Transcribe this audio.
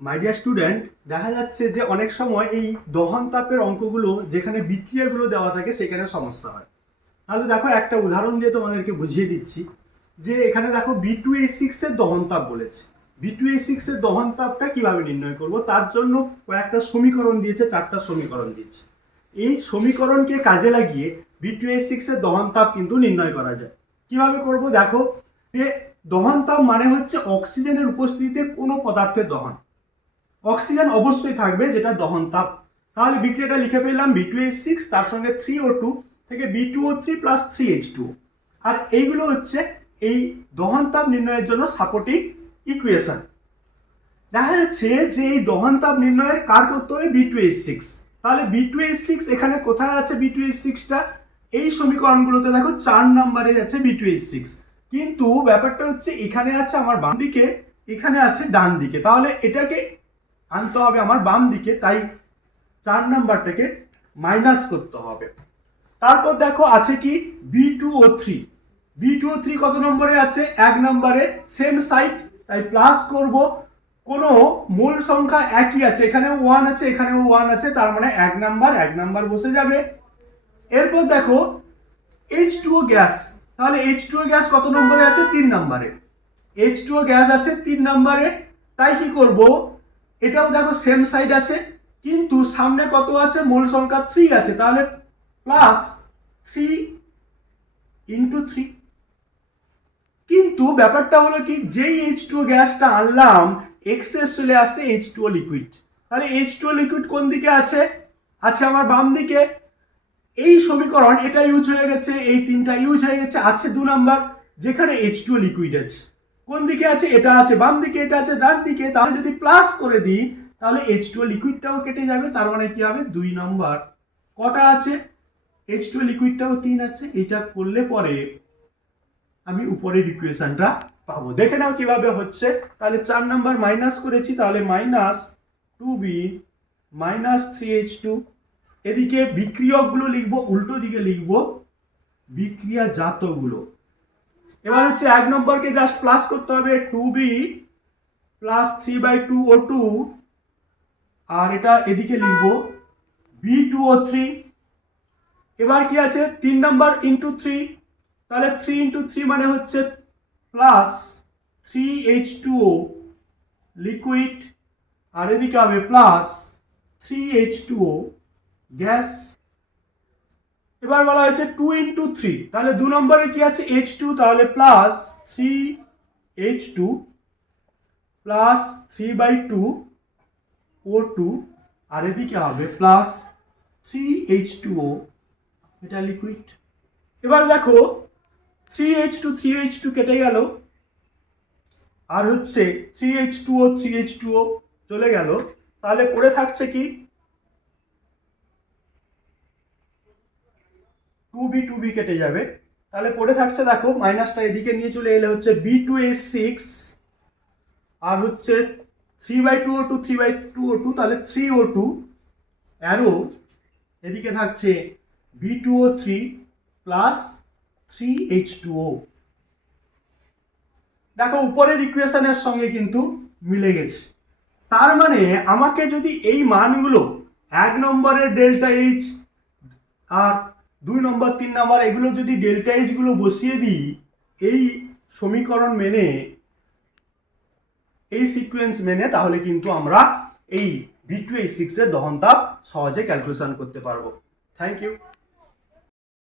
My dear student দেখা যাচ্ছে যে অনেক সময় এই দহন তাপের অঙ্কগুলো যেখানে বিক্রিয়াগুলো দেওয়া থাকে সেখানে সমস্যা হয়। তাহলে দেখো একটা উদাহরণ দিয়ে তোমাদেরকে বুঝিয়ে দিচ্ছি যে এখানে দেখো বি টু এই সিক্সের দহন তাপ বলেছে। বি টু এই সিক্সের দহন তাপটা কীভাবে নির্ণয় করব? তার জন্য কয়েকটা সমীকরণ দিয়েছে, চারটা সমীকরণ দিয়েছে। এই সমীকরণকে কাজে লাগিয়ে বি টু এই সিক্সের দহন তাপ কিন্তু নির্ণয় করা যায়। কীভাবে করব? দেখো যে দহন তাপ মানে হচ্ছে অক্সিজেনের উপস্থিতিতে কোনো পদার্থের দহন। অক্সিজেন অবশ্যই থাকবে, যেটা দহন তাপ। তাহলে বিক্রিয়াটা লিখে পেলাম বি টু এইচ সিক্স তার সঙ্গে থ্রি ও টু থেকে B two O three plus three H two আর এইগুলো হচ্ছে এই দহন তাপ নির্ণয়ের জন্য সাপোর্টিং ইকুয়েশন দেখা যাচ্ছে যে এই দহন তাপ নির্ণয়ের কার করতে হবে? বি টু এইচ সিক্স তাহলে বি টু এইচ সিক্স এখানে কোথায় আছে বি টু এইচ সিক্সটা এই সমীকরণগুলোতে দেখো চার নম্বরে আছে বি টু এইচ সিক্স কিন্তু ব্যাপারটা হচ্ছে এখানে আছে আমার বাম দিকে, এখানে আছে ডান দিকে। তাহলে এটাকে আনতে হবে আমার বাম দিকে, তাই চার নাম্বারটাকে মাইনাস করতে হবে। তারপর দেখো আছে কি? B two O three B two O three কত নম্বরে আছে? এক নম্বরে সেম সাইড তাই প্লাস করব। কোনো মূল সংখ্যা একই আছে, এখানেও ওয়ান আছে, এখানেও ওয়ান আছে, তার মানে এক নাম্বার এক নাম্বার বসে যাবে। এরপর দেখো এইচ টু ও গ্যাস তাহলে এইচ টু ও গ্যাস কত নম্বরে আছে? তিন নম্বরে। এইচ টু ও গ্যাস আছে তিন নম্বরে, তাই কি করব? এটাও দেখো সেম সাইড আছে, কিন্তু সামনে কত আছে? মূল সংখ্যা থ্রি আছে, তাহলে প্লাস থ্রি ইন্টু থ্রি কিন্তু ব্যাপারটা হলো কি, যেই এইচ টু গ্যাসটা আনলাম এক্সেস চলে আসছে এইচ টু লিকুইড তাহলে এইচ টু লিকুইড কোন দিকে আছে? আছে আমার বাম দিকে। এই সমীকরণ এটা ইউজ হয়ে গেছে, এই তিনটা ইউজ হয়ে গেছে, আছে দু নাম্বার যেখানে এইচ টু লিকুইড আছে। কোন দিকে আছে? এটা আছে, বাম দিকে এটা আছে, ডান দিকে। তাহলে যদি প্লাস করে দিই, তাহলে এইচ টু লিকুইডটাও কেটে যাবে। তার মানে কি হবে? দুই নম্বর কটা আছে? এইচ টু লিকুইডটাও তিন আছে। এটা করলে পরে আমি উপরের ইকুয়েশনটা পাবো। দেখে নাও কীভাবে হচ্ছে। তাহলে চার নাম্বার মাইনাস করেছি, তাহলে minus two B minus three H two এদিকে বিক্রিয়কগুলো লিখব, উল্টো দিকে লিখব। বিক্রিয়া জাতগুলো এবার হচ্ছে এক নম্বরকে জাস্ট প্লাস করতে হবে two B plus three by two O two আর এটা এদিকে লিখব। বি টু ও থ্রি এবার কি আছে? তিন নম্বর ইন্টু থ্রি তাহলে থ্রি ইন্টু থ্রি মানে হচ্ছে plus three H two O liquid আর এদিকে হবে plus three H two O gas এবার বলা হয়েছে টু ইন্টু থ্রি তাহলে দু নম্বরে কি আছে? এইচ টু তাহলে plus three H two plus three by two O two আর এদিকে হবে plus three H two O এটা লিকুইড এবার দেখো three H two three H two কেটে গেল। আর হচ্ছে three H two O three H two O চলে গেল। তাহলে পড়ে থাকছে কি? টু বি টু বি কেটে যাবে। তাহলে পড়ে থাকছে দেখো মাইনাসটা এদিকে নিয়ে চলে এলে হচ্ছে বি টু এস সিক্স আর হচ্ছে three by two O two three by two O two তাহলে থ্রি ও টু অ্যারো এদিকে থাকছে B two O three plus three H two O দেখো, উপরের ইকুয়েশনের সঙ্গে কিন্তু মিলে গেছে। তার মানে আমাকে যদি এই মানগুলো এক নম্বরের ডেল্টা এইচ আর দুই নম্বর, তিন নম্বর, এগুলো যদি ডেল্টাইজগুলো বসিয়ে দিই, এই সমীকরণ মেনে, এই সিকুয়েন্স মেনে তাহলে কিন্তু আমরা এই ভি টু এই সিক্সের দহন তাপ সহজে ক্যালকুলেশন করতে পারব। Thank you